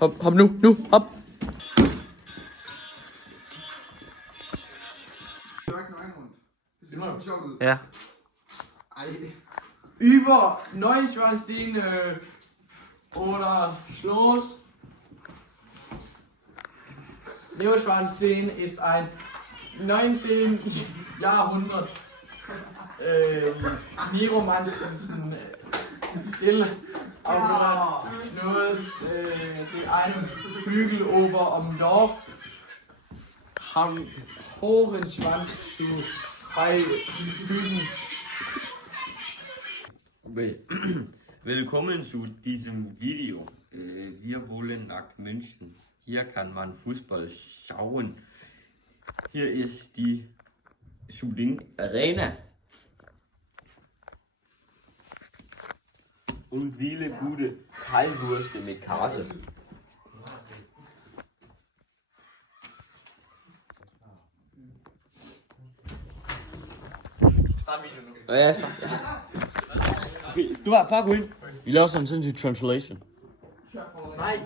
Hop nu, hop. Ja. Über Neuschwanstein oder Schloss. Neuschwanstein ist ein 19. Jahrhundert nieromantischen Stil aufgebaut zu einem Hügel ober am Dorf, haben hohen Schwanz zu Füßen. Willkommen zu diesem Video. Wir wollen nach München. Hier kann man Fußball schauen. Hier ist die Shooting Arena. Und viele gute Kalbwürste mit Käse. Ja, stop. Okay, du bare gå ind. Vi laver sådan en sindssyg translation. Nej,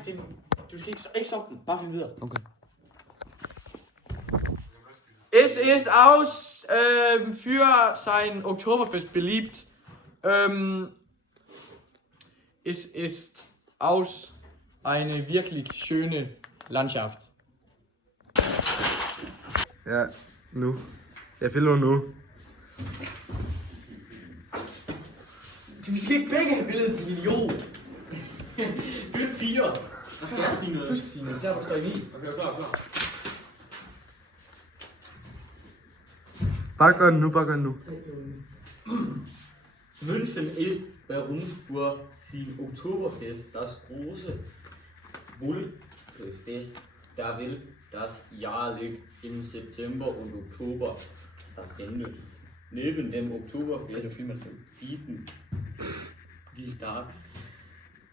du skal ikke stoppe den. Bare find videre. Okay. Es ist aus für sein Oktoberfest beliebt. Es ist aus eine wirklich schöne Landschaft. Ja, nu. Jeg filmer nu. Vi skal ikke begge have billedet, din idiot. Du siger. Hvad skal jeg sige noget? Du skal sige noget. Der hvor står I. Okay, klar. Bare gør den nu, bare gør den nu. München ist berühmt für sein Oktoberfest, das große Wohlfest. Da will das jährlich im September und Oktober stattfindet. Neben dem Oktoberfest bieten die Stadt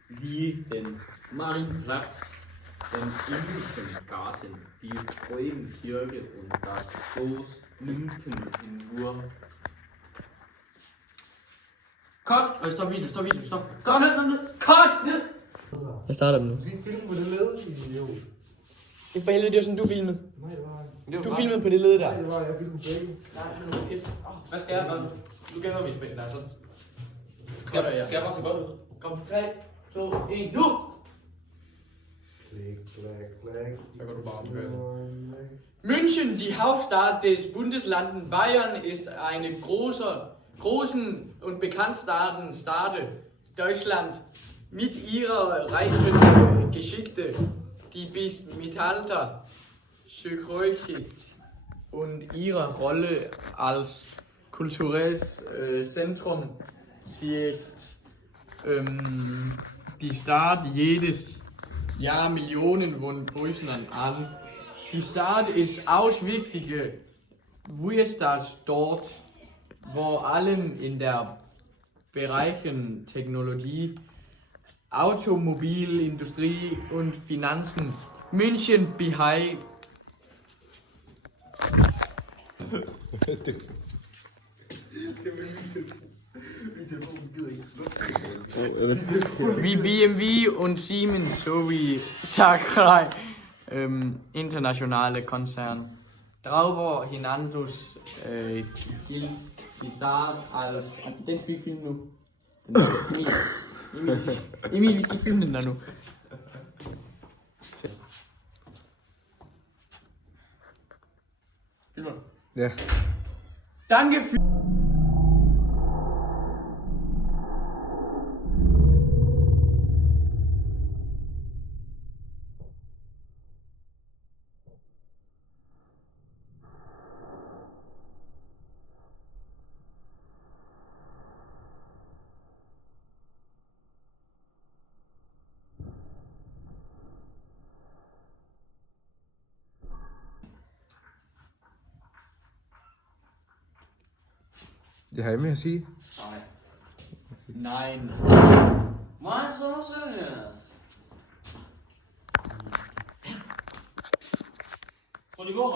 wie den Marienplatz, den Inselgarten, die Freudenkirche und das Schloss München in Ruhr. Cut! Stop video, stop. Cut! Jeg starter den nu. Du skal ikke filme på det led, idiot. Det er for helvede, det var sådan, du filmede. Nej, det var ikke. Du filmede på det led der. Nej, det var jeg filmede begge. Nej, men okay. Hvad skal jeg gøre? Du gemmer mit spænd der, sådan. Skal jeg bare se godt ud? Kom, 3, 2, 1, nu! Klik. Så går du bare omkøre. München, die Hauptstadt des Bundeslandes Bayern, ist eine großen und bekannten Stadt Deutschland mit ihrer reichen Geschichte, die bis Mittelalter zurückgeht und ihrer Rolle als kulturelles Zentrum. Sie ist die Stadt jedes Jahr Millionen von Besuchern an. Die Stadt ist auch wichtige Wirtschaft dort, vor allem in der Bereichen Technologie, Automobilindustrie und Finanzen. München behind. Wie BMW und Siemens sowie Sakurai internationale Konzern. Darüber hinaus gilt die Stadt als... Den skal vi filme nu. Emil, vi skal filme den der nu. Filmer du? Ja. Danke für... Jeg har ikke mere at sige. Nein. Mas vamos Så det går,